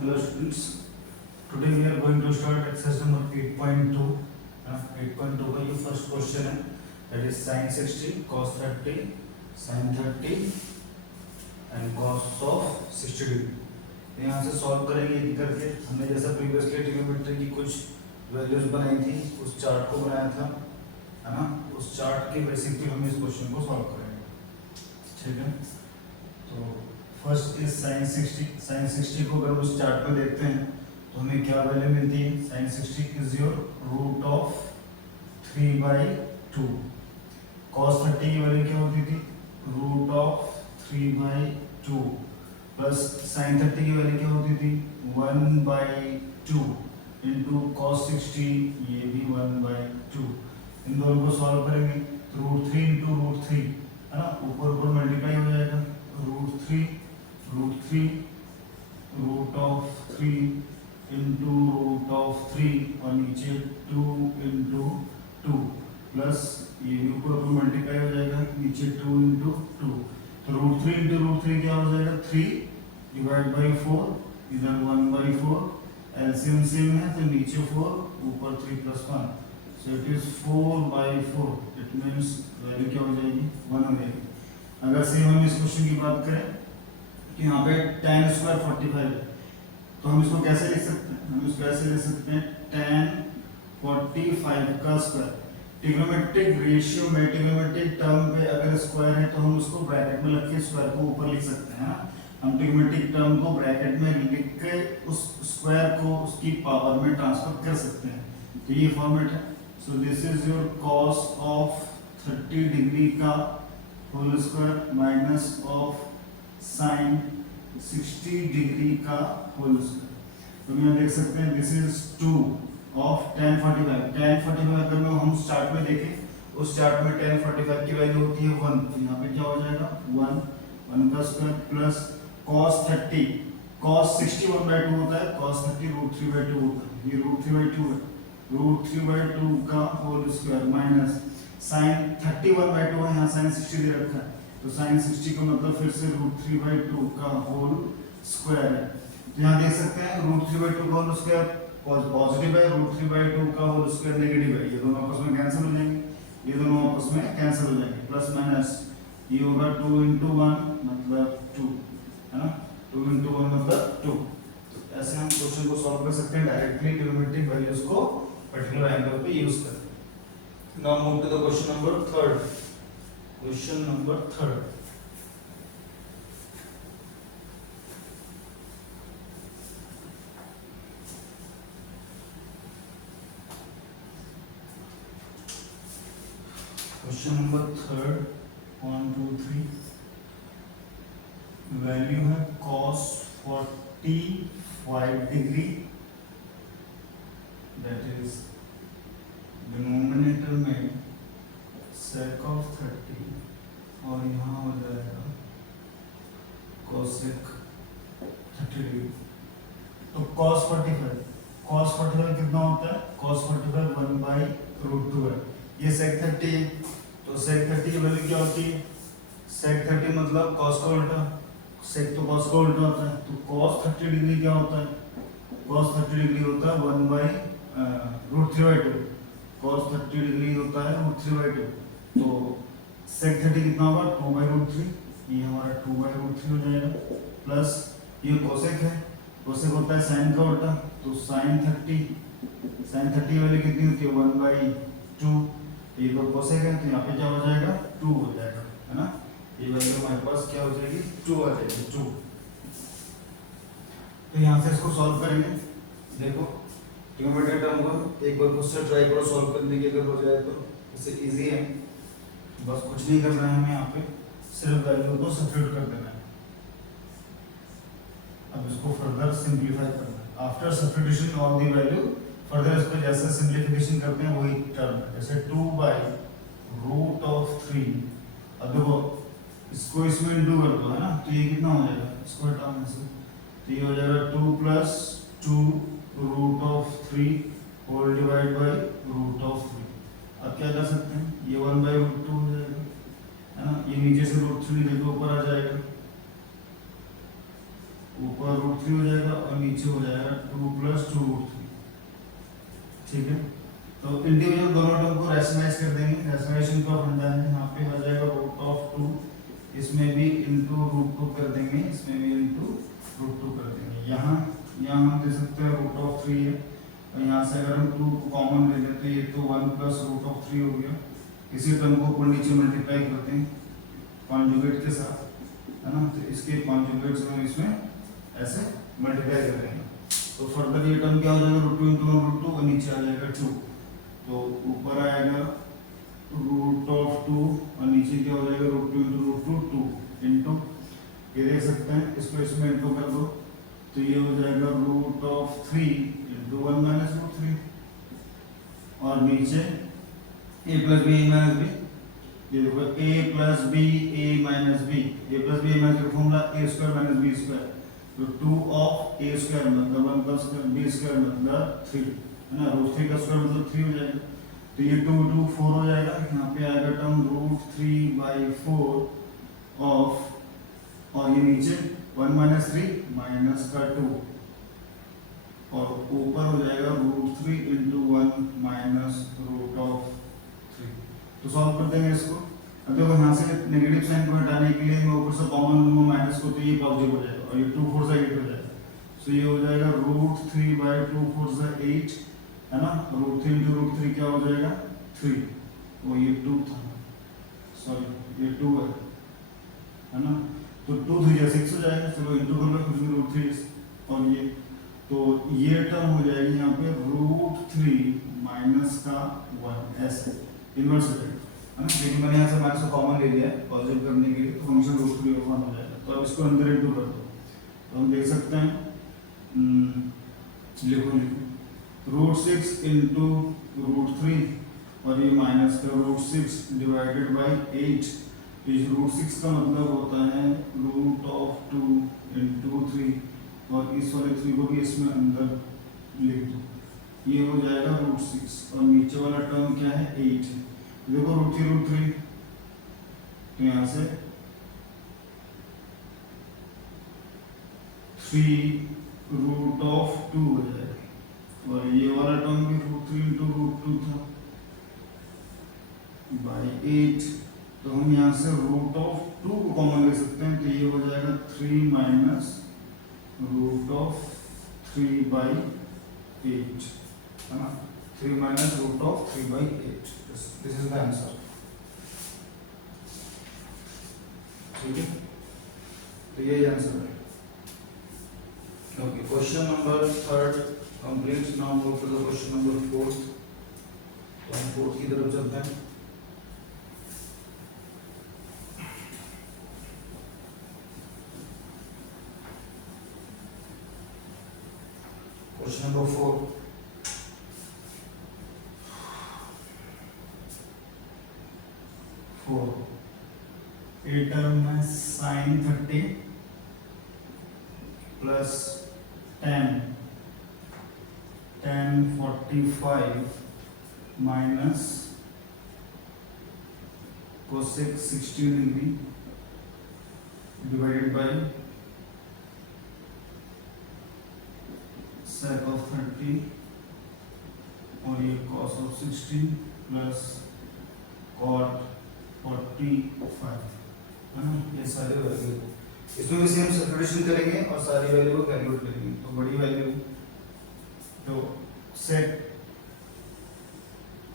Hello students, today we are going to start exercise number 8.2. 8.2 का ये first question है, that is sin 60, cos 30, sin 30 and cos of 60 degree. तो यहाँ से solve करेंगे एक करके. हमने जैसा प्रीवियसली ट्रिग्नोमेट्री की कुछ वैल्यूज बनाई थी, उस चार्ट को बनाया था, है ना. उस चार्ट के बेसिकली हम इस क्वेश्चन को सॉल्व करेंगे. ठीक है, तो फर्स्ट इज sin 60. sin 60 को अगर उस चार्ट में देखते हैं तो हमें क्या वैल्यू मिलती है. sin 60 is your root of 3/2. cos 30 की वैल्यू क्या होती थी, रूट ऑफ 3/2 प्लस sin 30 की वैल्यू क्या होती थी 1/2 इंटू cos 60, ये भी 1/2. इन दोनों को सॉल्व करेंगे तो रूट 3 इंटू रूट 3 है ना, ऊपर ऊपर मल्टीप्लाई हो जाएगा. Root 3 root of 3 into root of 3 और नीचे 2 इंटू 2 प्लस ये भी ऊपर ऊपर मल्टीप्लाई हो जाएगा, नीचे 2 इंटू 2. तो रूट 3 इंटू रूट 3 क्या हो जाएगा 3 डिवाइड बाई 4, इधर 1/4. एलसीएम सेम है तो नीचे 4 ऊपर 3 plus 1, so it is 4/4. It means value क्या हो जाएगी 1 हो जाएगी. अगर सेम हम इस क्वेश्चन की बात करें कि यहाँ पे tan स्क्वायर 45 है, तो हम इसको कैसे लिख सकते हैं, हम इसको कैसे लिख सकते हैं tan 45 का स्क्वायर. ट्रिग्नोमेट्रिक रेशियो में ट्रिग्नोमेट्रिक टर्म पे अगर स्क्वायर है तो हम उसको ब्रैकेट में रख के स्क्वायर को ऊपर लिख सकते हैं. हम ट्रिग्नोमेट्रिक टर्म को ब्रैकेट में लिख के उस स्क्वायर को उसकी पावर में ट्रांसफर कर सकते हैं. तो ये फॉर्मेट है. So this is your cos of 30 degree का whole square minus of sin 60 degree का होल स्क्वायर. तो यहाँ देख सकते हैं this is 2 of tan 45. tan 45 अगर मैं हम चार्ट में देखें, उस चार्ट में tan 45 की वैल्यू होती है 1. तो यहाँ पे क्या हो जाएगा 1 का स्क्वायर प्लस cos 30. cos 60 1/2 होता है, cos 30 रूट 3/2 होता है. ये रूट 3/2 है, रूट 3/2 का होल स्क्वायर माइनस sin 30 1/2 है, यहाँ sin 60 दे रखा है तो sin 60 का मतलब फिर से रूट 3/2 का होल स्क्वायर है. तो यहाँ देख सकते हैं रूट 3/2 का होल स्क्वायर पॉजिटिव है, रूट 3/2 का होल स्क्वायर नेगेटिव है. ये दोनों आपस में कैंसिल हो जाएंगे, ये दोनों आपस में कैंसिल हो जाएंगे. प्लस माइनस ये होगा 2 इंटू 1 मतलब 2, है ना. 2 इंटू 1 मतलब 2. तो ऐसे हम क्वेश्चन को सॉल्व कर सकते हैं डायरेक्टली ट्रिग्नोमेट्रिक वैल्यूज को पर्टिकुलर एंगल पे यूज करके. Now move to the question number 3rd. Question number 3rd. Question number 3rd 1 2 3. Value है cos 45 degree, that is denominator में sec ऑफ 30 और यहाँ हो जाएगा cosec 30 डिग्री. तो cos 45 कितना होता है, cos 45 1/√2 है. ये sec 30 है तो sec 30 की वैल्यू क्या होती है, sec 30 मतलब cos का उल्टा, sec तो cos का उल्टा होता है. तो cos 30 डिग्री क्या होता है, cos 30 डिग्री होता है 1/√3/2. cos 30 डिग्री होता है √3/2. तो sec 30 कितना होगा 2/√3. ये हमारा 2/√3 हो जाएगा. प्लस ये cosec है, cosec होता है sin का उल्टा, तो sin 30 वाली कितनी होती है 1/2. ये तो cosec है तो यहाँ पे क्या हो जाएगा 2 हो जाएगा, है ना. ये वैल्यू हमारे पास क्या हो जाएगी 2 आ जाएगी 2. तो यहाँ से इसको सॉल्व करेंगे. देखो ट्रिग्नोमेट्रिक टर्म को एक बार खुद से ट्राई करो सॉल्व करने की, अगर हो जाए तो इससे इजी है. बस कुछ नहीं करना है हमें, यहाँ पे सिर्फ वैल्यू को सब्स्टिट्यूट कर देना है. अब इसको फर्दर सिंपलीफाई करना है. After substitution of the value further इसको जैसे सिंपलीफिकेशन करते हैं वही टर्म है. जैसे 2/√3. अब देखो इसको इसमें इंटू कर दो, है ना, तो ये कितना हो जाएगा इसको हटाने से, तो ये हो जाएगा 2 + 2√3 होल डिवाइड बाय √3. अब क्या कर सकते हैं, ये 1/√2 हो जाएगा, है ना. ये नीचे से √3 देखो ऊपर आ जाएगा, ऊपर √3 हो जाएगा और नीचे हो जाएगा 2 प्लस 2 रूट 3। ठीक है, तो इंडिविजुअल दोनों टर्म को रैशनलाइज कर देंगे। रैशनलाइजेशन का फंडा है, यहाँ पे आ जाएगा रूट ऑफ 2, इसमें भी इनटू रूट 2 कर देंगे, इसमें भी इनटू रूट 2 कर देंगे। यहाँ हम दे सकते हैं रूट ऑफ 3 है, और यहाँ से अगर हम 2 को कॉमन ले लेते हैं, ये तो 1 प्लस रूट ऑफ 3 हो गया। इसी टर्म को ऊपर नीचे मल्टीप्लाई करते हैं कॉन्जुगेट के साथ, है ना, तो इसके कॉन्जुगेट से हम इसमें ऐसे मल्टीप्लाई कर देंगे। तो फर्दर ये टर्म क्या हो जाएगा, रूट 2 इंटू रूट 2, और नीचे आ जाएगा 2, तो ऊपर आएगा रूट ऑफ 2 और नीचे क्या हो जाएगा, रूट 2 इंटू रूट 2 2 इंटू, ये देख सकते हैं, इसको इसमें इंटू कर दो, तो ये हो जाएगा root of 3 into 1 minus root 3, और नीचे a plus b minus b, ये देखो a plus B a minus B, a plus b minus का formula a square minus b square, तो 2 ऑफ a स्क्वायर मतलब 1 प्लस b स्क्वायर मतलब 3, है ना, रूट 3 का स्क्वायर मतलब 3 हो जाएगा। तो ये 2 2 4 हो जाएगा, यहाँ पे आएगा टर्म रूट 3/4 ऑफ, और ये नीचे 1 माइनस 3 माइनस का 2, और ऊपर हो जाएगा root 3 into 1 minus root of 3। तो सॉल्व कर देंगे इसको। अब देखो यहाँ से नेगेटिव साइन को हटाने के लिए मैं ऊपर से कॉमन लूंगा माइनस को, तो ये पॉजिटिव हो जाएगा, और ये 2 4 से 8 हो जाएगा। सो ये हो जाएगा रूट 3/2 4 से 8, है ना, रूट 3 इंटू रूट 3 क्या हो जाएगा 3, वो ये 2 था, सॉरी ये 2 है ना, तो 2 3 6 हो जाएगा। चलो इंटू कर लो फिर रूट 3, और ये तो ये टर्म हो जाएगी यहाँ पे रूट 3 माइनस का 1 ऐसे इन्वर्स हो जाएगा, है ना, लेकिन मैंने यहाँ से माइनस को कॉमन ले लिया है पॉजिटिव करने के लिए, तो फंक्शन रूट 3 over 1 हो जाएगा। तो अब इसको अंदर इंटू कर दो, तो हम देख सकते हैं, लिखो रूट 6 इंटू रूट 3, और ये माइनस का रूट 6 डिवाइडेड बाई 8, तो इस रूट 6 का मतलब होता है रूट ऑफ 2 इंटू 3, और इस वाले 3 को भी इसमें अंदर लिख दो, ये हो जाएगा रूट 6, और नीचे वाला टर्म क्या है 8 है। देखो रूट 3, तो यहाँ से 3 रूट ऑफ 2 हो जाएगा, और ये वाला टर्म भी रूट 3 इंटू रूट 2 था बाई 8, तो हम यहाँ से रूट ऑफ 2 को कॉमन ले सकते हैं, तो ये हो जाएगा 3 माइनस रूट ऑफ 3/8, है ना, 3 minus root of 3/8, this is the answer. ठीक है, तो यही आंसर है। Okay, question number 3 complete. Now move to the question number 4, तो हम 4 की तरफ चलते हैं। Question number 4. A term है sin 30 plus tan 45 minus cosec 60 degree divided by sec of 30, और ये cos of 60 plus cot 45, है ना, ये सारे वैल्यू, इसमें भी सेम सब्स्टिट्यूशन करेंगे और सारी वैल्यू को कैलकुलेट करेंगे। तो बड़ी वैल्यू तो sec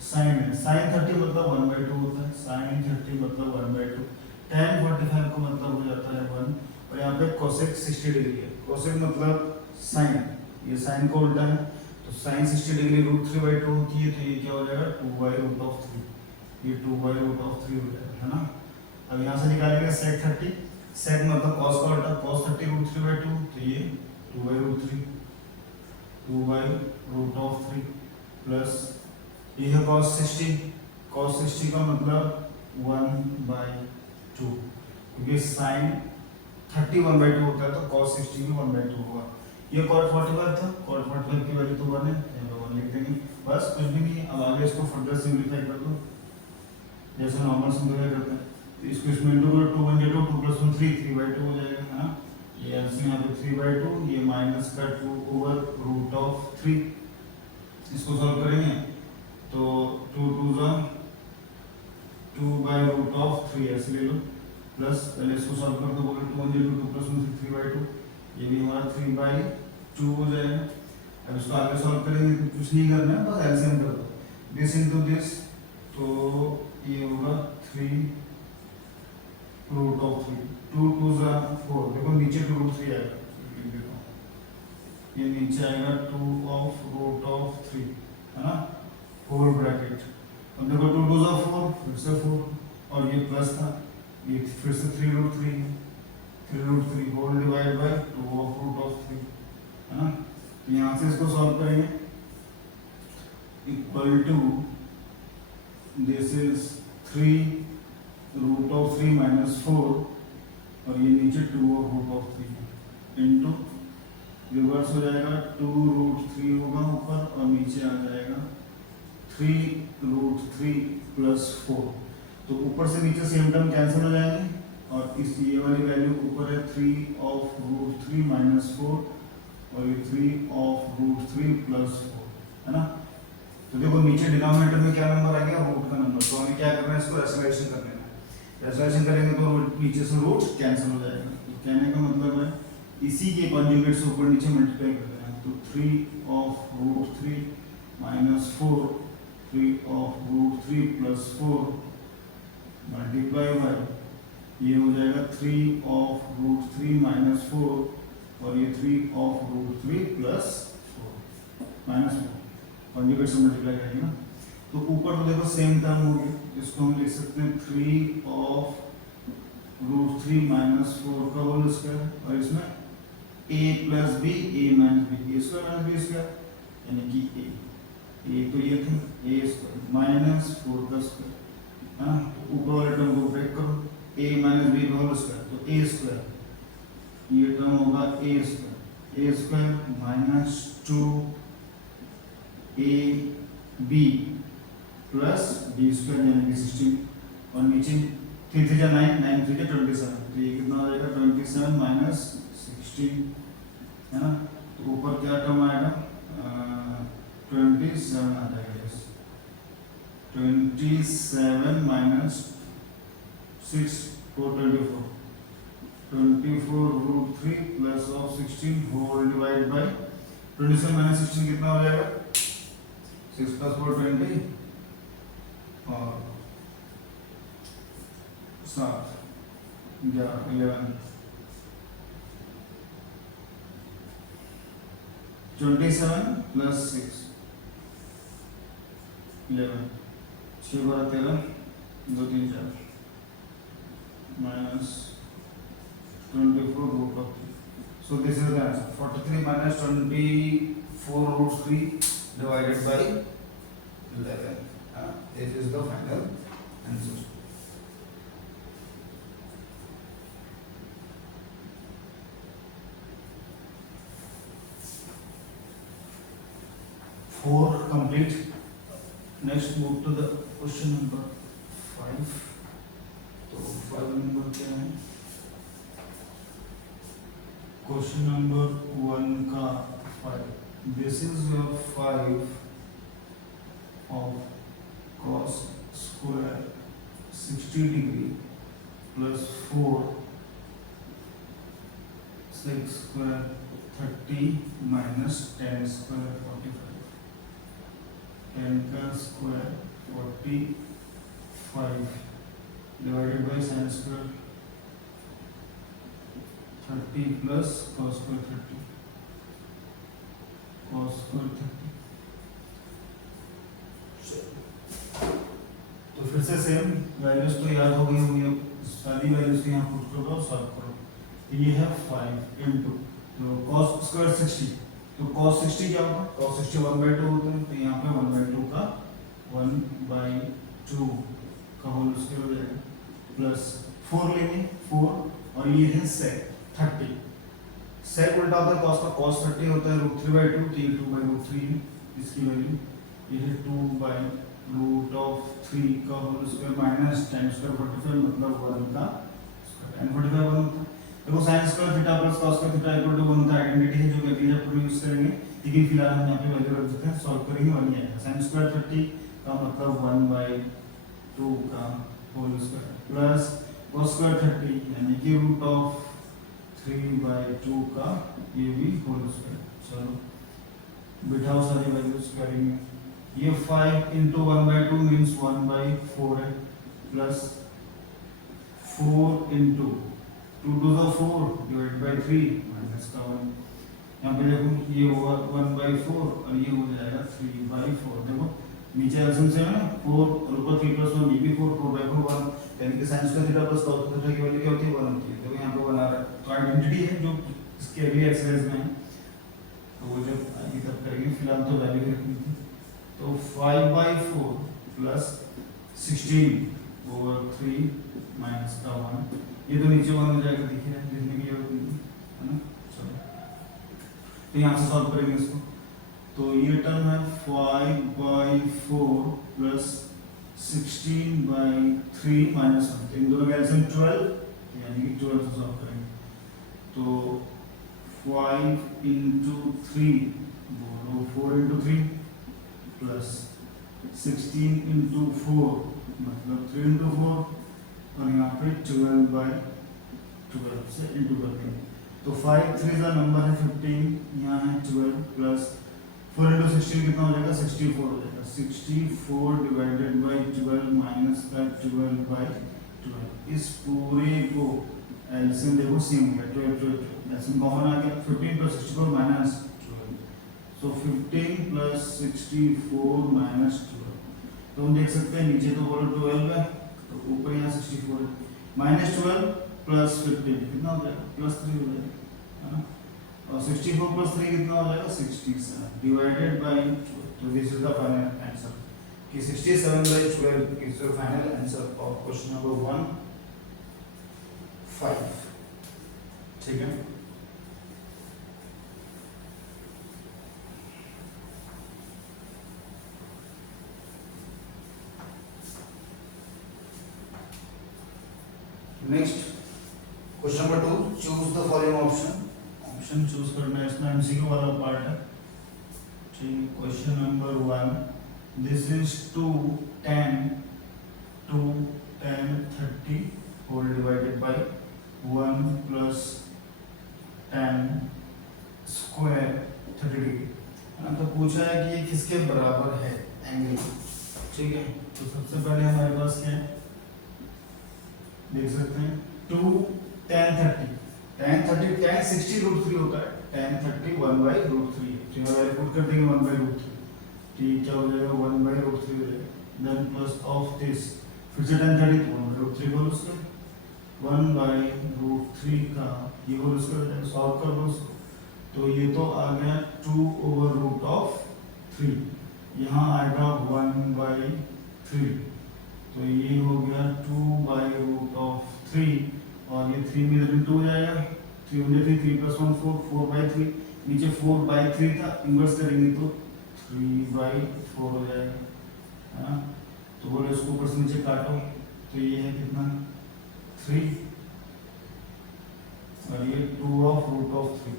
sin है, sin 30 मतलब 1/2 होता है, sin 30 मतलब 1/2, tan 45 का मतलब हो जाता है 1, और यहाँ पे cosec 60 डिग्री है, cosec मतलब sin, ये sin को उल्टा है, तो sin 60 डिग्री √3/2 होती है, तो ये क्या हो जाएगा 2/√3, ये 2/√3 हो जाएगा, है ना। अब यहाँ से निकालेंगे sec 30, sec मतलब cos का उल्टा, cos 30 √3/2, तो ये 2/√3, 2/√3 प्लस ये है cos 60 का मतलब 1/2, क्योंकि sin 30 1/2 होता है, तो cos 60 भी 1/2 होगा। ये cot 45 था, cot 45 की वैल्यू तो 1 है, यहाँ पे 1 लिख देंगे, बस कुछ भी नहीं। अब आगे इसको फर्दर सिंपलीफाई कर दो, जैसे नॉर्मल सिंपलीफाई करते हैं, तो इसको इसमें इंटू करो, 2 1 2 2 + 1 3 3/2 हो जाएगा, है ना। ये एलसीएम यहाँ पे 3/2, ये माइनस का 2 ओवर रूट ऑफ 3, इसको सॉल्व करेंगे तो 2 2 जा 2/√3 ऐसे ले लो, प्लस पहले इसको सॉल्व कर दो, बोले 2 1 2 प्लस 1 3/2, ये भी हमारा 3/2 हो जाएगा। अब इसको आगे सॉल्व करेंगे तो कुछ नहीं करना है, बस एलसीएम कर दो, दिस इनटू दिस, तो ये होगा 3√3, 2 2 जा 4, देखो नीचे 2√3 आएगा, ये नीचे आएगा 2√3, है ना, होल ब्रैकेट। अब देखो 2 2 जा 4, फिर से 4, और ये प्लस था, ये फिर से 3√3, 3√3 होल डिवाइड बाय 2√3, है ना। तो यहाँ से इसको सॉल्व करेंगे, equal to this is 3√3 minus 4, और ये नीचे 2√3 इंटू रिवर्स हो जाएगा, 2√3 होगा ऊपर और नीचे आ जाएगा 3√3 प्लस 4, तो ऊपर से नीचे सेम टर्म कैंसिल हो जाएंगे, और इस ये वाली वैल्यू ऊपर है 3√3 माइनस 4, और ये 3√3 प्लस 4, है ना। तो देखो नीचे डिनोमिनेटर में क्या नंबर आ गया, रूट का नंबर, तो हमें क्या करना है, इसको रेसोलेशन कर लेना है। रेसोलेशन करेंगे तो नीचे से रूट कैंसिल हो जाएगा, तो कहने का मतलब है इसी के कॉन्जुगेट से ऊपर नीचे मल्टीप्लाई कर देना है, तो 3√3 माइनस 4, 3√3 प्लस 4 मल्टीप्लाई बाय, ये हो जाएगा 3√3 माइनस 4, और ये 3√3 प्लस 4 माइनस 4, कॉन्जुगेट से मल्टीप्लाई करेंगे ना, तो ऊपर तो देखो सेम टर्म हो गया, इसको हम लिख सकते हैं 3√3 माइनस 4 का होल स्क्वायर, और इसमें a plus B, a minus B, a square minus B square, यानी कि a तो ये था a स्क्वायर माइनस 4 का स्क्वायर, है ना, ऊपर वाले टर्म को ब्रेक करो, a माइनस बी का होल स्क्वायर, तो a स्क्वायर, ये टर्म होगा a square minus 2ab plus b square यानी कि 16, और नीचे 3 3 जा 9, 9 3 जा 27, तो ये कितना हो जाएगा 27 माइनस 16, है ना। तो ऊपर क्या टर्म आएगा, 27 आ जाएगा, yes 27 minus 6 4 24√3 plus of 16 whole divide by 27 minus 16 कितना हो जाएगा, 6 प्लस 4 20, और 7 11 27 plus 6 11, 6 12 13, 2 3 4 minus 24√3. So this is the answer. 43 minus 24√3 divided by 11. This is the final answer. Four complete. Next move to the question number 5. तो 5 number क्या है, question number 1 का 5, this is your 5 of cos square 60 degree plus 4 6 square 30 minus 10 square 45, 10 का square 45 divided by sin square 30 plus cos square 30, cos square 30। तो फिर से same values तो याद हो गई होंगी, अब सारी वैल्यूज को यहाँ पुट करो और सॉल्व करो। तो ये है 5 इंटू, तो cos स्क्वायर 60, तो cos 60 क्या होगा, cos 60 1/2 होता है, तो यहाँ पे 1/2 का 1/2 का होल स्क्वायर हो जाएगा, प्लस 4 लेंगे 4, और ये है sec 30, sec उल्टा होता है cos का, cos 30 होता है √3/2, तो ये 2/√3 है, इसकी वैल्यू ये है 2/√3 का whole square minus tan square 45 मतलब 1 का स्क्वायर, tan 45 1 होता है, देखो sine square theta plus cos square theta equal to 1 होता है, आइडेंटिटी है जो कहती है पूरी यूज करेंगे, लेकिन फिलहाल हम यहाँ पे वैल्यू रख देते हैं, सॉल्व करेंगे 1 ही आएगा। साइन स्क्वायर 30 का मतलब 1/2 का whole square plus cos square 30 यानी कि रूट ऑफ 3/2 का ये भी होल स्क्वायर। चलो बिठाओ सारी वैल्यूज करेंगे, ये 5 into 1/2 मीन्स 1/4 है, plus 4 into 2 to the 4 divided by 3 minus का 1। यहाँ पे देखो ये होगा 1/4 और ये हो जाएगा 3/4। देखो नीचे एलसीएम से है ना 4 और ऊपर 3 + 1 ये भी 4, 4/4 1, यानी कि sin square theta plus cos theta की वैल्यू क्या होती है 1 होती है। देखो यहाँ पे 1 आ रहा है, तो आइडेंटिटी है जो इसके अगली एक्सरसाइज में है, तो वो जब आगे तब करेंगे, फिलहाल तो वैल्यू रखनी थी। तो 5/4 प्लस 16/3 माइनस का 1, ये तो नीचे 1 हो जाएगा, देखिए लिखने की जरूरत नहीं है ना। चलो तो यहाँ से सॉल्व करेंगे इसको, तो ये टर्म है 5/4 प्लस 16/3 माइनस 1, इन दोनों का एलसीएम 12 यानी कि 12 से सॉल्व करेंगे। तो 5 into 3 बोलो 4 into 3 प्लस 16 into 4 मतलब 3 into 4 और यहाँ पे 12/12 से इंटू करते हैं, तो 5 3 का नंबर है 15, यहाँ है 12 प्लस 4 into 16 कितना हो जाएगा 64 हो जाएगा, 64 डिवाइडेड बाई 12 माइनस का 12/12। इस पूरे को एलसीएम देखो सेम हो गया 12 एलसीएम कॉमन आ गया, 15 + 64 माइनस 12, सो 15 + 64 माइनस 12। तो हम देख सकते हैं नीचे तो बोलो 12 है, तो ऊपर यहाँ 64 है, -12 + 15 कितना हो जाएगा +3 हो जाएगा, है ना। और 64 + 3 कितना हो जाएगा 67 डिवाइडेड बाय 12। तो this is the final answer कि 67/12 is the final answer of question number 1/5। ठीक है, next question number 2, choose the following option choose करना है, इसमें एमसीक्यू वाला पार्ट है। ठीक, question number 1, this is 2 tan 30 whole divided by 1 + tan square 30 degree. तो पूछा है कि ये किसके बराबर है एंगल, ठीक है। तो सबसे पहले हमारे पास क्या है देख सकते हैं, 2 tan 30 tan 60√3 होता है, tan 30 1/√3 है, तो वैल्यू पुट कर देंगे 1/√3, ठीक क्या हो जाएगा 1/√3 हो जाएगा, देन प्लस ऑफ दिस फिर से tan 30 1/√3 होल उसका 1/√3 का ये होल उसका हो जाएगा, सॉल्व कर लो उसको, तो ये तो आ गया 2/√3, यहाँ आएगा 1/3, तो ये हो गया 2/√3 और ये 3 में इधर 2 हो जाएगा, 3 × 3 3 + 1 4 4/3, नीचे 4/3 था, इन्वर्स करेंगे तो 3/4 हो जाएगा, है ना। तो बोलो इसको ऊपर से नीचे काटो, तो ये है कितना 3 और ये 2/√3,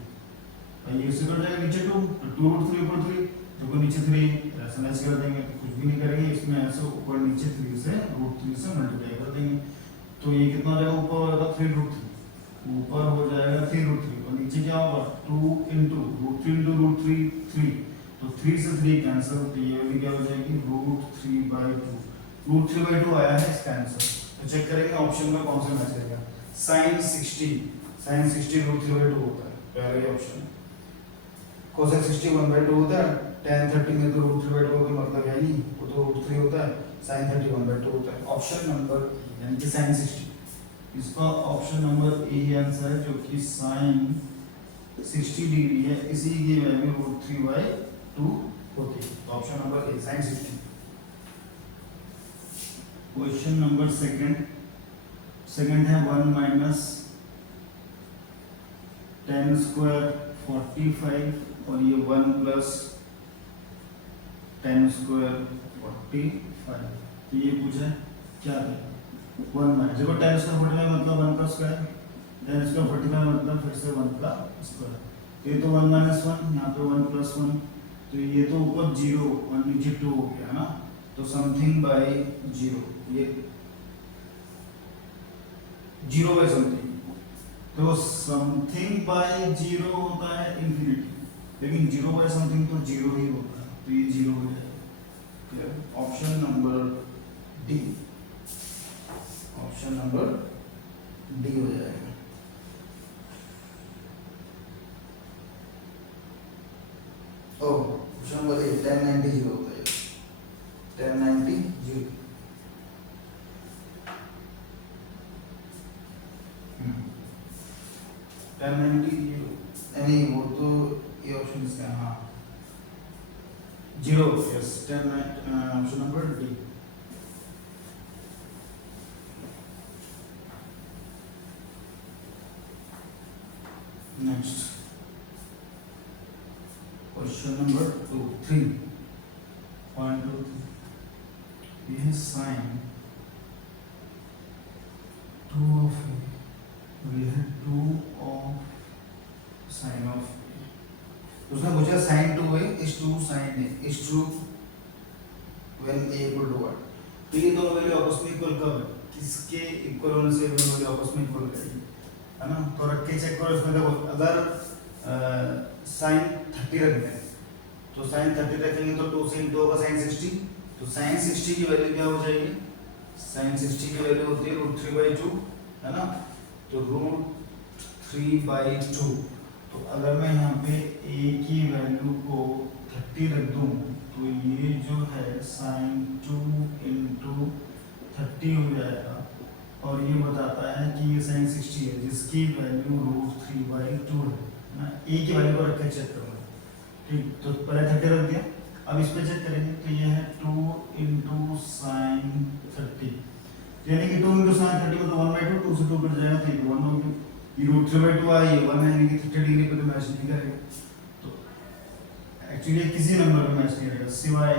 और ये इससे कट जाएगा नीचे 2, तो 2√3 ऊपर 3, देखो नीचे 3 रैशनलाइज कर देंगे, तो कुछ भी नहीं करेंगे, इसमें ऐसे ऊपर नीचे 3 से √3 से मल्टीप्लाई कर देंगे, तो ये कितना हो जाएगा ऊपर होगा 3√3, ऊपर हो जाएगा 3√3 और नीचे क्या होगा 2 into √3 3, तो 3 से 3 कैंसिल, तो ये वाली क्या हो जाएगी √3/2, √3/2 आया है इसका आंसर। तो चेक करेंगे ऑप्शन में कौन सा मैच करेगा, sin 60 √3/2 होता है पहला ही ऑप्शन, cosec 60 1/2 होता है, tan 30 में तो √3/2 का कोई मतलब है नहीं, वो तो √3 होता है, sin 30 1/2 होता है, ऑप्शन नंबर यानी कि sin 60, इसका option number A he answer है, जो कि sin 60 डिग्री है, इसी की वैल्यू √3/2 होती है, तो option number A sin 60। Question number second है 1 - tan स्क्वायर 45 और ये 1 + tan स्क्वायर 45, तो ये पूछा है क्या है 1 - देखो tan स्क्वायर 45 मतलब 1 का स्क्वायर, देन इसका 45 मतलब फिर से 1 का स्क्वायर, तो ये तो 1 माइनस 1, यहाँ पे 1 प्लस 1, तो ये तो ऊपर 0 और नीचे 2 हो गया ना, तो समथिंग बाय 0, ये 0 बाय समथिंग, तो समथिंग बाय 0 होता है इंफिनिटी, लेकिन 0 बाय समथिंग तो 0 ही होता है, तो ये 0 हो जाएगा। Clear? Option number D, option number D हो जाएगा। ऑप्शन नंबर ए 1090 0 होता है, 1090 0। 1090 यानी वो तो ये ऑप्शन इसका, हाँ 0, yes 10, option number D. Next question number 3, 1 2 3, ये साइन 2 ऑफ ए और ये है 2 ऑफ साइन ऑफ ए, उसने पूछा sine 2 A is two sine A is two when A equal to what, तो ये दोनों वैल्यू आपस में इक्वल कब है, किसके इक्वल होने से दोनों वैल्यू आपस में इक्वल करेगी, है ना, तो रख के चेक करो। इसमें देखो अगर साइन 30 रख दें तो साइन 30 रखेंगे तो 2 से इंटू होगा साइन 60, तो साइन 60 की वैल्यू क्या हो जाएगी, साइन 60 की वैल्यू होती है √3/2, है ना, तो √3/2, तो अगर मैं यहाँ पे a की वैल्यू को 30 रख दूँ तो ये जो है साइन 2 इंटू 30 हो जाएगा, और ये बताता है कि ये साइन 60 है जिसकी वैल्यू √3/2 है ना, a की वैल्यू को रख के चेक करूँगा, ठीक, तो पहले 30 रख दिया, अब इस पे चेक करेंगे तो ये है 2 इंटू साइन 30, यानी कि 2 इंटू साइन 30 मतलब 1/2, 2 से 2 कट जाएगा तो ये 1 हो गया, ये √3/2 आई है 1 है, यानी कि 30 डिग्री पे तो मैच नहीं करेगा, तो एक्चुअली किसी नंबर पे मैच नहीं करेगा सिवाय a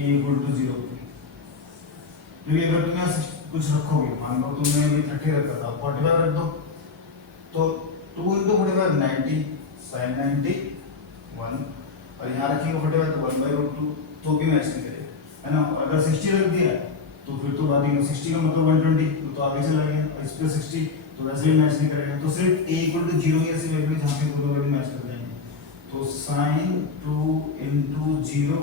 = 0 के, क्योंकि अगर तुम यहाँ कुछ रखोगे, मान लो तुमने भी 30 रखा था, 45 रख दो, तो 2 इंटू 45 90 साइन 90 1, और यहाँ रखेंगे 45 तो 1/√2, तो भी मैच नहीं करेगा, है ना, अगर 60 रख दिया तो फिर तो बात ही 60 का मतलब 120, तो आगे चला गया, और इस पे 60 तो वैसे भी मैच नहीं करेगा, तो सिर्फ a = 0 ही ऐसी वैल्यू जहाँ पे दोनों वैल्यू मैच कर जाएंगे, तो साइन 2 इंटू 0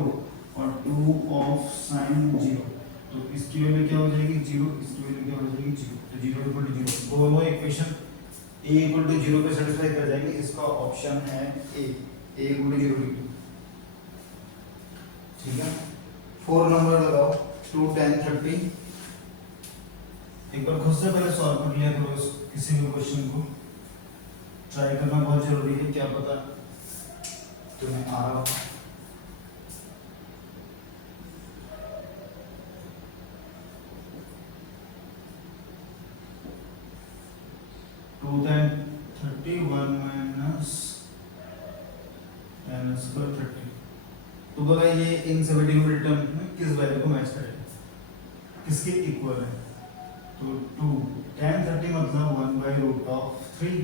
और 2 ऑफ साइन 0, तो इसकी वैल्यू क्या हो जाएगी 0, इसकी वैल्यू क्या हो जाएगी 0, तो 0 = 0, दोनों इक्वेशन a = 0 पे सेटिस्फाई कर जाएंगे, इसका ऑप्शन है a = 0, ठीक है। 4 नंबर लगाओ 2 10 30, एक बार खुद से पहले सॉल्व कर लिया करो किसी भी क्वेश्चन को, ट्राई करना बहुत जरूरी है, क्या पता तुम्हें आ रहा हो। 2 10 30 1 minus n square 30, तो बोला ये इन सभी डिनोमिनेटर टर्म में किस वैल्यू को मैच करेगा, किसके इक्वल है, तो 2 10 30 मतलब 1/√3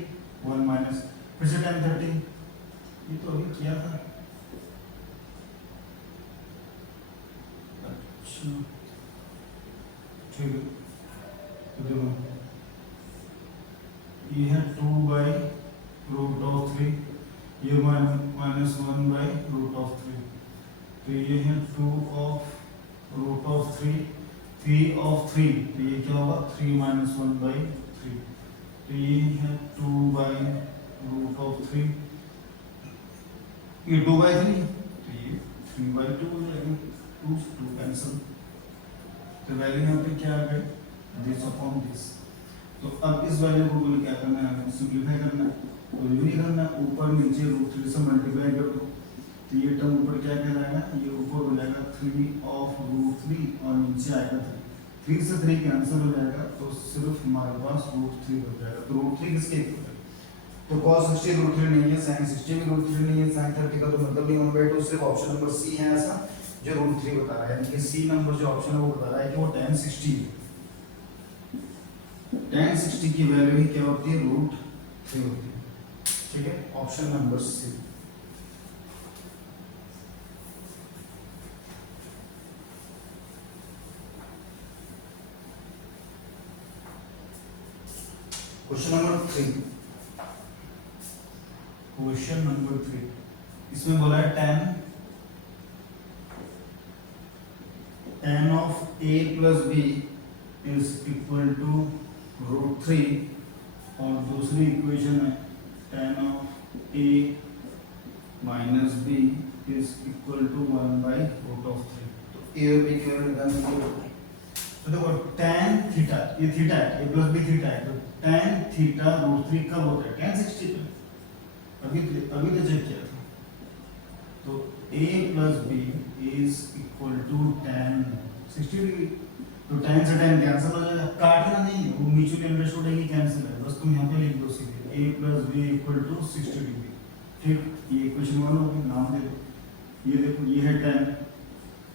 1 माइनस, फिर से 10 30, ये तो अभी किया था, अच्छा ठीक है, तो देखो ये है 2/√3, ये माइनस 1/√3, तो ये है 2 ऑफ √3, 3 ऑफ 3, तो ये क्या होगा 3 - 1/3, तो ये है 2/√3, ये 2/3, तो ये 3/2 हो जाएगा, 2 कैंसिल, तो वैल्यू यहाँ पे क्या आ गई दिस अपॉन दिस, तो अब इस वैल्यू को बोले क्या करना है, हमें सिंपलीफाई करना है, तो ये नहीं करना, ऊपर नीचे √3 से मल्टीप्लाई कर दो, तो ये टर्म ऊपर क्या कहलाएगा, ये ऊपर हो जाएगा 3 ऑफ √3 और नीचे आएगा 3 से 3 कैंसिल हो जाएगा, तो सिर्फ हमारे पास √3 हो जाएगा, तो √3 किसके इक्वल है, तो cos 60 √3 नहीं है, sin 60 भी √3 नहीं है, sin 30 का तो मतलब नहीं 1/2, सिर्फ ऑप्शन नंबर सी है ऐसा जो √3 बता रहा है, यानी कि सी नंबर जो ऑप्शन है वो बता रहा है कि वो tan 60 है, tan 60 की वैल्यू ही क्या होती है, √3 होती है। ठीक है, option number C. Question number 3, question number 3 इसमें बोला है tan of a plus b is equal to √3 और दूसरी इक्वेशन है tan of a minus b is equal to 1/√3। तो a और b की वैल्यू निकालने के लिए तो देखो tan थीटा, ये थीटा है, a plus b थीटा है, तो tan थीटा √3 कब होता है, tan 60 पे। अभी तो चेक किया था। तो a plus b is equal to tan 60 degree. तो tan से tan कैंसिल हो जाएगा, काटना नहीं है, वो म्यूचुअली अंडरस्टूड है कि कैंसिल है, बस तुम यहाँ पे लिख दो सीधे a plus b equal to 60 degree. ठीक, ये इक्वेशन 1 होगी, नाम दे दो। ये देखो, ये है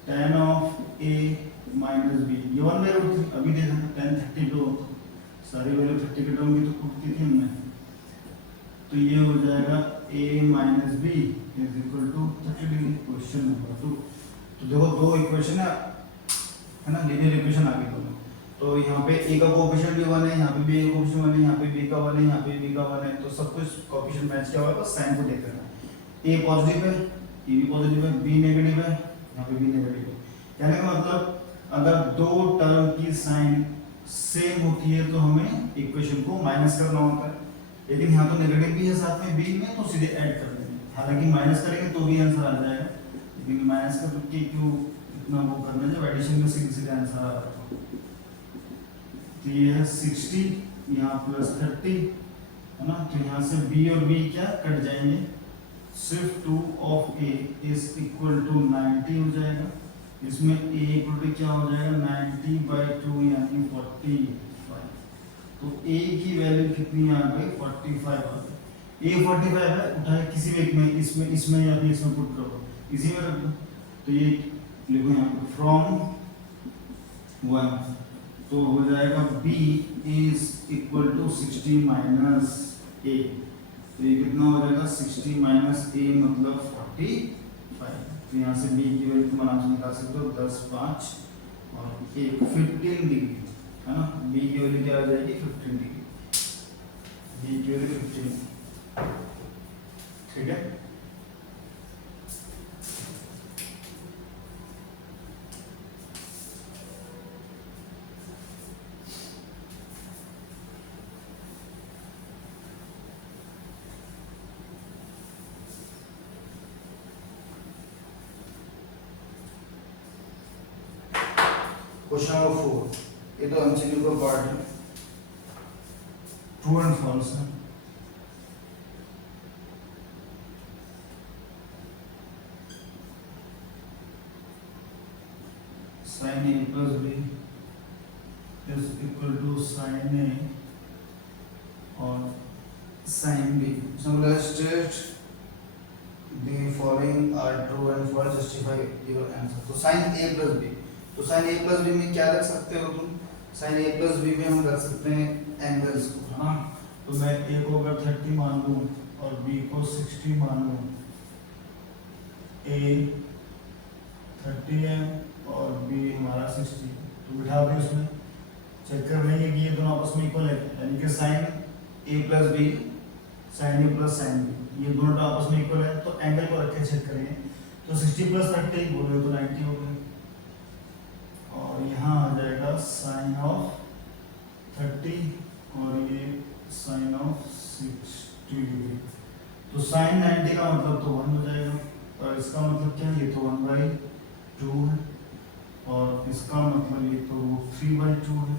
tan of a minus b, ये 1/√3। अभी देखा tan 30 पे होता, सारी वैल्यू 30 के टर्म की तो पुट की थी हमने। तो ये हो जाएगा a minus b is equal to 30 degree. Question number 2। तो देखो दो इक्वेशन है ना, लीनियर इक्वेशन आ गई दोनों। तो यहाँ पे a का कोएफिशिएंट भी 1 है, यहाँ पे b का कोएफिशिएंट 1 है, यहाँ पे b का 1 है, यहाँ पे b का 1 है, तो सब कुछ कोएफिशिएंट मैच किया हुआ है, बस साइन को देख लेना। a पॉजिटिव है, a भी पॉजिटिव है, b नेगेटिव है, यहाँ पे b नेगेटिव है। कहने का मतलब अगर दो टर्म की साइन सेम होती है तो हमें इक्वेशन को माइनस करना होता है, लेकिन यहाँ तो नेगेटिव भी है साथ में b में, तो सीधे ऐड कर देंगे। हालांकि माइनस करेंगे तो भी आंसर आ जाएगा, लेकिन माइनस करके क्यों इतना वो करना, जब एडिशन में सीधे सीधे आंसर आ रहा है। तो ये है 60, यहाँ प्लस 30 है ना, तो यहाँ से b और b क्या कट जाएंगे, सिर्फ 2 of a is equal to 90 हो जाएगा। इसमें a इक्वल टू क्या हो जाएगा, 90/2 यानी 45। तो a की वैल्यू कितनी आ गई, 45 आ गई। a 45 है, उठाए किसी भी एक में, इसमें या फिर इसमें पुट करो, इसी में रख दो। तो ये लिखो यहाँ पे फ्रॉम 1, तो हो जाएगा b is equal to 60 minus a। तो ये कितना हो जाएगा, 60 minus a मतलब 45। तो यहाँ से b की वैल्यू तुम आराम से निकाल सकते हो, 10, 5 और 1, 15 डिग्री है ना। b की वैल्यू क्या आ जाएगी, 15 डिग्री। b की वैल्यू 15। ठीक है, क्वेश्चन नंबर 4, ये तो एमसीक्यू का पार्ट है, ट्रू एंड फॉल्स है। sin a plus b is equal to sin a और sin b। State the following are true and false, justify your answer। तो sin a plus b, तो sin a plus b में क्या रख सकते हो तुम, sin a plus b में हम रख सकते हैं एंगल्स को, है ना। तो मैं a को अगर 30 मान लूं और b को 60 मान लूं, a 30 है और b हमारा 60, तो बिठा दें उसमें, चेक कर लेंगे कि ये दोनों आपस में इक्वल है, यानी कि sin a plus b sin a plus sin b ये दोनों तो आपस में इक्वल है, तो एंगल को रख के चेक करेंगे। तो 60 plus 30 बोले तो 90 हो गए, और यहाँ आ जाएगा sin of 30 और ये sin of 60 डिग्री। तो sin 90 का मतलब तो 1 हो जाएगा, और इसका मतलब क्या है, ये तो 1/2 है, और इसका मतलब ये तो √3/2 है।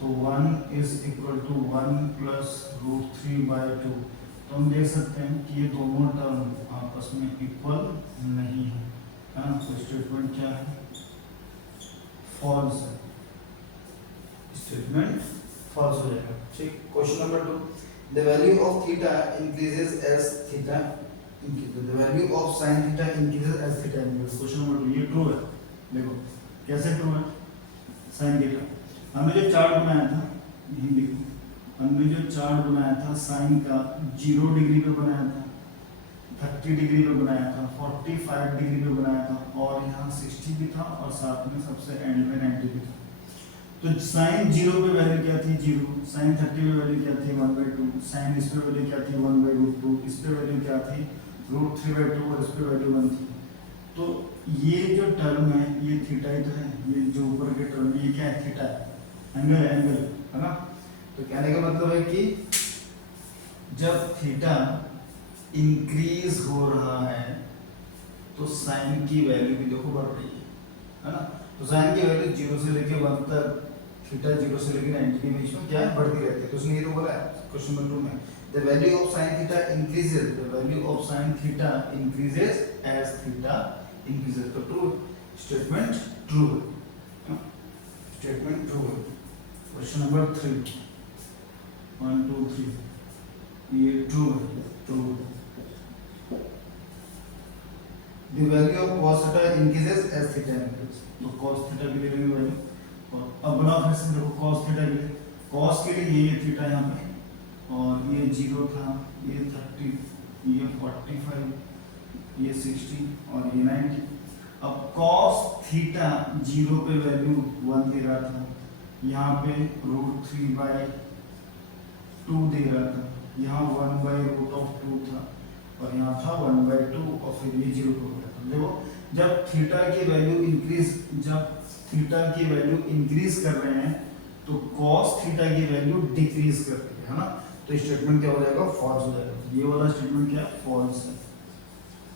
तो 1 is equal to 1 plus √3/2। तो हम देख सकते हैं कि ये दोनों टर्म आपस में इक्वल नहीं है, है ना। तो स्टेटमेंट क्या है, फॉल्स है, स्टेटमेंट फॉल्स हो जाएगा। ठीक, question number 2, the value of theta increases as theta increases, the value of sin theta increases as theta increases. Question number 2 ये ट्रू है, देखो कैसे ट्रू है। sin थीटा हमने जो चार्ट बनाया था यही लिखो। हमने जो चार्ट बनाया था साइन का 0 डिग्री पे बनाया था, 30 डिग्री पे बनाया था, 45 डिग्री पे बनाया था और यहाँ 60 भी था और साथ में सबसे एंड में 90 भी था। तो साइन 0 पे वैल्यू क्या थी 0, साइन 30 पे वैल्यू क्या थी 1/2, साइन इस पे वैल्यू क्या थी 1/√2, इस पे वैल्यू क्या थी √3/2 और इस पे वैल्यू 1 थी। तो ये जो टर्म है ये थीटा ही तो है, ये जो ऊपर के टर्म ये क्या है थीटा है, एंगल है ना। तो कहने का मतलब है कि जब थीटा इंक्रीज हो रहा है तो साइन की वैल्यू भी देखो बढ़ रही है ना। तो साइन की वैल्यू 0 से लेके 1 तक, थीटा 0 से लेके 90 के बीच में क्या है बढ़ती रहती है। तो उसने ये तो बोला है क्वेश्चन नंबर 2 में, the value of sine theta increases, the value of sine theta increases as theta increases. तो true statement, true statement true है। क्वेश्चन नंबर 3 1 2 3 ये ट्रू है, true. The value of cos theta increases as theta increases। तो cos theta के लिए लेंगे value, और अब बना फिर से देखो cos theta के लिए, cos के लिए ये थीटा यहाँ पे और ये 0 था, ये 30, ये 45, ये 60 और ये 90। अब cos theta 0 पे वैल्यू 1 दे रहा था, यहाँ पे √3/2 दे रहा था, यहाँ 1/√2 था और यहाँ था 1/2 और फिर ये 0 पे हो गया था। देखो जब थीटा की वैल्यू इंक्रीज, जब थीटा की वैल्यू इंक्रीज कर रहे हैं तो cos थीटा की वैल्यू डिक्रीज कर रही है ना। तो स्टेटमेंट क्या हो जाएगा फॉल्स हो जाएगा। ये वाला स्टेटमेंट क्या फॉल्स है,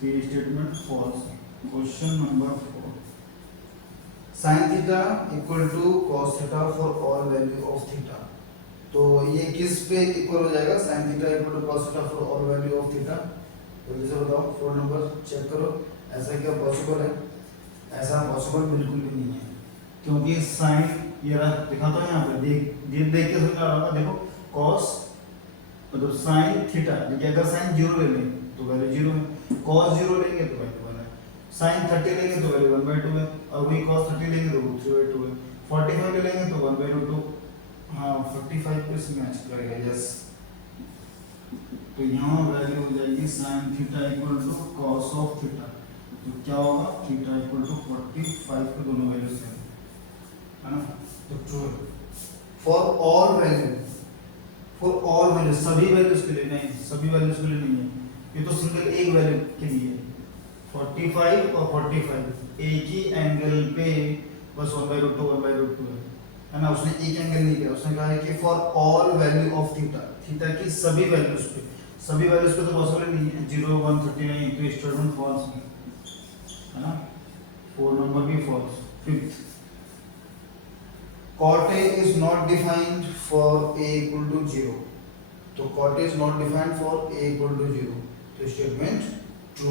तो ये स्टेटमेंट फॉल्स है। Question number 4, sin theta equal to cos theta for all value of theta. तो ये किस पे इक्वल हो जाएगा, sin theta equal to cos theta for all value of theta. जल्दी से बताओ 4 नंबर चेक करो, ऐसा क्या पॉसिबल है? ऐसा पॉसिबल बिल्कुल भी नहीं है, क्योंकि साइन ये रहा दिखाता हूं यहाँ पे, देख के समझ आ रहा होगा। देखो cos मतलब sin थीटा, देखिए अगर sin 0 ले लें तो वैल्यू 0 है, cos 0 लेंगे तो वैल्यू 1 है, sin 30 लेंगे तो वैल्यू 1/2 है, और वही cos 30 लेंगे तो 3/2 है, 45 ले लेंगे तो 1/2। हाँ 45 पे से मैच करेगा, यस। तो यहाँ वैल्यू हो जाएगी sin theta equal to cos of theta. तो क्या होगा थीटा इक्वल टू 45 पे दोनों वैल्यू सेम है ना। तो ट्रू है for all value, for all value सभी वैल्यूज के लिए नहीं, सभी वैल्यूज के लिए नहीं है, ये तो सिंगल एक वैल्यू के लिए है। 45 और 45 एक ही एंगल पे बस 1/√2 है ना। उसने एक एंगल नहीं किया, उसने कहा है कि for all value of theta, theta की सभी वैल्यूज पे, सभी वैल्यूज पे तो पॉसिबल नहीं है, 0 1 30 नहीं, तो स्टेटमेंट फॉल्स है ना। 4 नंबर भी false. 5th, cot A is not defined for A equal to 0। तो cot A is not defined for A equal to 0, तो स्टेटमेंट ट्रू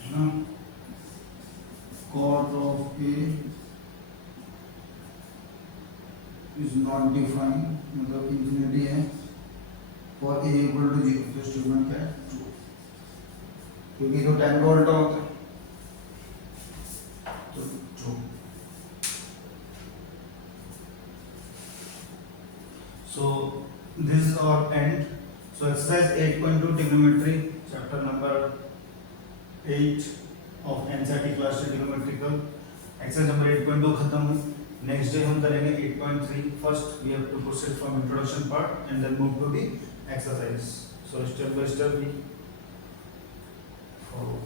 है ना। cot of A is not defined मतलब infinity है, for A equal to 0, तो statement क्या है true, क्योंकि तो tan का उल्टा होता है, तो true. So this is our end. So exercise 8.2 trigonometry, chapter number 8 of NCERT class trigonometrical, exercise number 8.2 खत्म हुई। Next day हम करेंगे 8.3। First we have to proceed from introduction part and then move to the exercise. So step by step we follow.